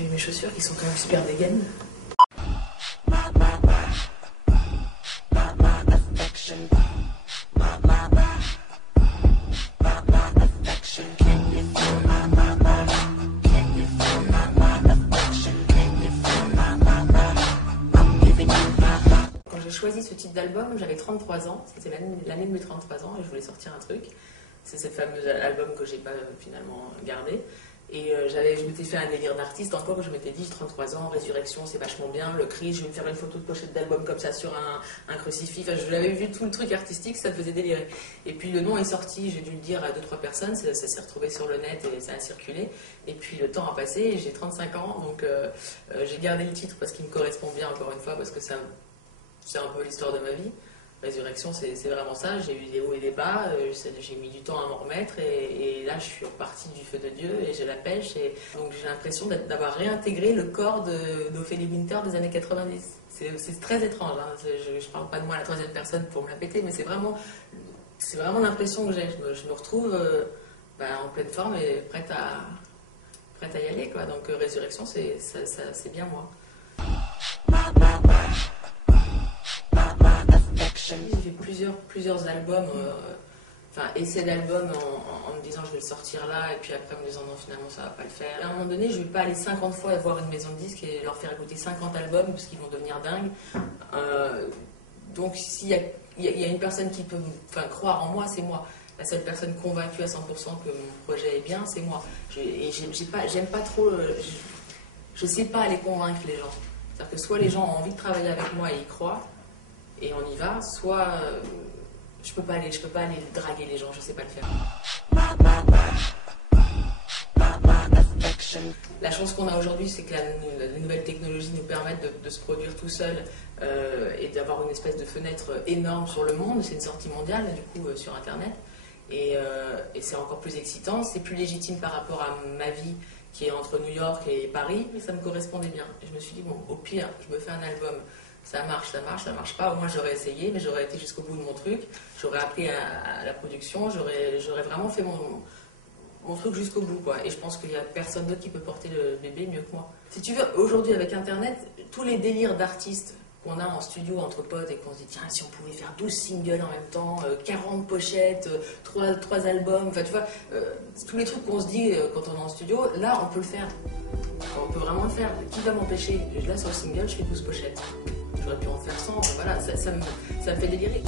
J'ai mes chaussures qui sont quand même super dégaines. Quand j'ai choisi ce type d'album, j'avais 33 ans, c'était l'année de mes 33 ans et je voulais sortir un truc. C'est ce fameux album que j'ai pas finalement gardé. Et je m'étais fait un délire d'artiste encore où je m'étais dit, j'ai 33 ans, Résurrection, c'est vachement bien, le Christ, je vais me faire une photo de pochette d'album comme ça sur un crucifix. Enfin, je l'avais vu tout le truc artistique, ça me faisait délirer. Et puis le nom est sorti, j'ai dû le dire à 2-3 personnes, ça s'est retrouvé sur le net et ça a circulé. Et puis le temps a passé et j'ai 35 ans, donc j'ai gardé le titre parce qu'il me correspond bien encore une fois, parce que c'est un peu l'histoire de ma vie. Résurrection, c'est vraiment ça. J'ai eu des hauts et des bas, j'ai mis du temps à m'en remettre et là je suis repartie du feu de Dieu et j'ai la pêche. Et donc j'ai l'impression d'avoir réintégré le corps d'Ophélie Winter des années 90. C'est très étrange, hein. Je ne parle pas de moi à la troisième personne pour me la péter, mais c'est vraiment l'impression que j'ai. Je me retrouve en pleine forme et prête à y aller, quoi. Donc Résurrection, c'est bien moi. J'ai fait plusieurs albums, essais d'albums en me disant je vais le sortir là, et puis après en me disant non, finalement ça va pas le faire. Et à un moment donné, je vais pas aller 50 fois voir une maison de disques et leur faire écouter 50 albums parce qu'ils vont devenir dingues. Donc s'il y a une personne qui peut croire en moi, c'est moi. La seule personne convaincue à 100% que mon projet est bien, c'est moi. J'aime pas trop, je sais pas aller convaincre les gens. C'est-à-dire que soit les gens ont envie de travailler avec moi et y croient, et on y va, soit je peux pas aller draguer les gens, je sais pas le faire. La chance qu'on a aujourd'hui, c'est que les nouvelles technologies nous permettent de se produire tout seul et d'avoir une espèce de fenêtre énorme sur le monde. C'est une sortie mondiale, du coup, sur Internet. Et c'est encore plus excitant, c'est plus légitime par rapport à ma vie qui est entre New York et Paris, mais ça me correspondait bien. Et je me suis dit, bon, au pire, je me fais un album. Ça marche pas, au moins j'aurais essayé, mais j'aurais été jusqu'au bout de mon truc, j'aurais appris à la production, j'aurais vraiment fait mon truc jusqu'au bout, quoi. Et je pense qu'il n'y a personne d'autre qui peut porter le bébé mieux que moi. Si tu veux, aujourd'hui avec Internet, tous les délires d'artistes qu'on a en studio entre potes et qu'on se dit, tiens, si on pouvait faire 12 singles en même temps, 40 pochettes, 3 albums, enfin tu vois, tous les trucs qu'on se dit quand on est en studio, là on peut le faire. On peut vraiment le faire. Qui va m'empêcher? Là sur le single, je fais 12 pochettes. J'aurais pu en faire 100, voilà, ça me fait délirer.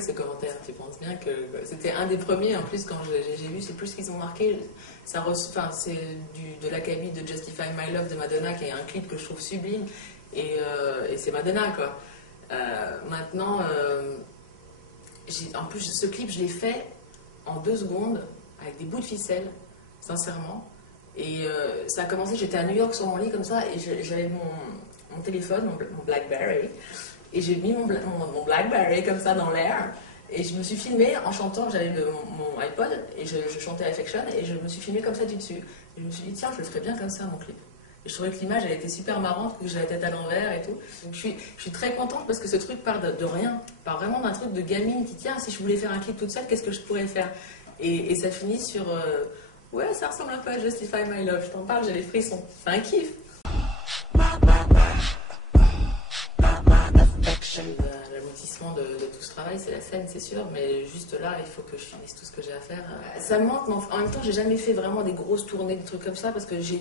Ce commentaire, tu penses bien que c'était un des premiers en plus quand j'ai vu, c'est plus ce qu'ils ont marqué, c'est de l'Acadie de Justify My Love de Madonna qui est un clip que je trouve sublime et c'est Madonna quoi. Maintenant, en plus ce clip je l'ai fait en 2 secondes avec des bouts de ficelle, sincèrement, et ça a commencé, j'étais à New York sur mon lit comme ça et j'avais mon téléphone, mon Blackberry. Et j'ai mis mon Blackberry comme ça dans l'air et je me suis filmée en chantant, j'avais mon iPod et je chantais Affection et je me suis filmée comme ça du dessus. Et je me suis dit tiens, je le ferais bien comme ça mon clip. Et je trouvais que l'image elle était super marrante, que j'ai la tête à l'envers et tout. Donc je suis très contente parce que ce truc part de rien, part vraiment d'un truc de gamine qui tiens, si je voulais faire un clip toute seule, qu'est-ce que je pourrais faire et ça finit sur ouais, ça ressemble un peu à Justify My Love, je t'en parle, j'ai les frissons, c'est un kiff. L'aboutissement de tout ce travail, c'est la scène, c'est sûr, mais juste là, il faut que je finisse tout ce que j'ai à faire. Ça me manque, mais en même temps, j'ai jamais fait vraiment des grosses tournées, des trucs comme ça, parce que j'ai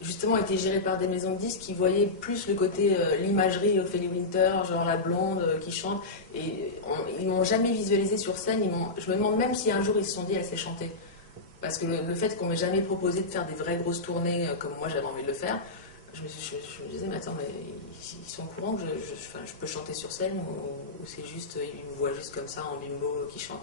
justement été gérée par des maisons de disques qui voyaient plus le côté, l'imagerie Ophélie Winter, genre la blonde qui chante, et ils m'ont jamais visualisé sur scène, je me demande même si un jour ils se sont dit, elle sait chanter. Parce que le fait qu'on m'ait jamais proposé de faire des vraies grosses tournées comme moi j'avais envie de le faire, je me disais, mais attends, mais ils sont au courant que je peux chanter sur scène ou c'est juste, ils me voient juste comme ça en bimbo qui chante.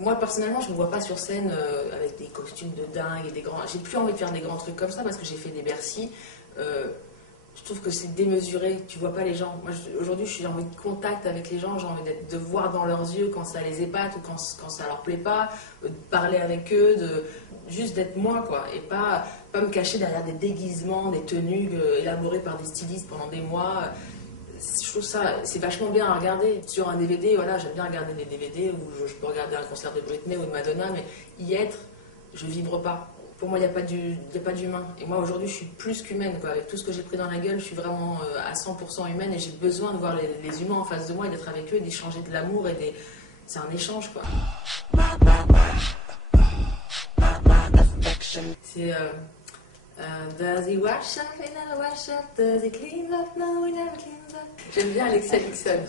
Moi, personnellement, je ne me vois pas sur scène avec des costumes de dingue et des grands... J'ai plus envie de faire des grands trucs comme ça parce que j'ai fait des Bercy. Je trouve que c'est démesuré, tu vois pas les gens. Moi, aujourd'hui, j'ai envie de contact avec les gens, j'ai envie de voir dans leurs yeux quand ça les épate ou quand ça leur plaît pas, de parler avec eux, juste d'être moi, quoi. Et pas me cacher derrière des déguisements, des tenues élaborées par des stylistes pendant des mois. Je trouve ça, c'est vachement bien à regarder. Sur un DVD, voilà, j'aime bien regarder des DVD où je peux regarder un concert de Britney ou de Madonna, mais y être, je vibre pas. Pour moi, il n'y a pas d'humain. Et moi, aujourd'hui, je suis plus qu'humaine, quoi. Avec tout ce que j'ai pris dans la gueule, je suis vraiment à 100% humaine et j'ai besoin de voir les humains en face de moi et d'être avec eux et d'échanger de l'amour et des... C'est un échange, quoi. C'est... Does he wash up? He never wash up. Does he clean up? No, he never cleans up. J'aime bien Alexia Dixon.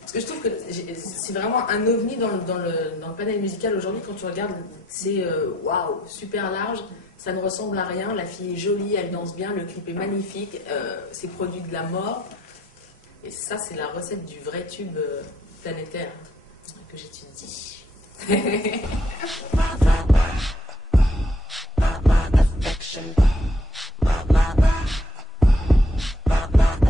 Parce que je trouve que c'est vraiment un ovni dans le panel musical aujourd'hui. Quand tu regardes, c'est waouh, super large. Ça ne ressemble à rien. La fille est jolie, elle danse bien, le clip est magnifique. C'est produit de la mort. Et ça, c'est la recette du vrai tube planétaire que j'étudie.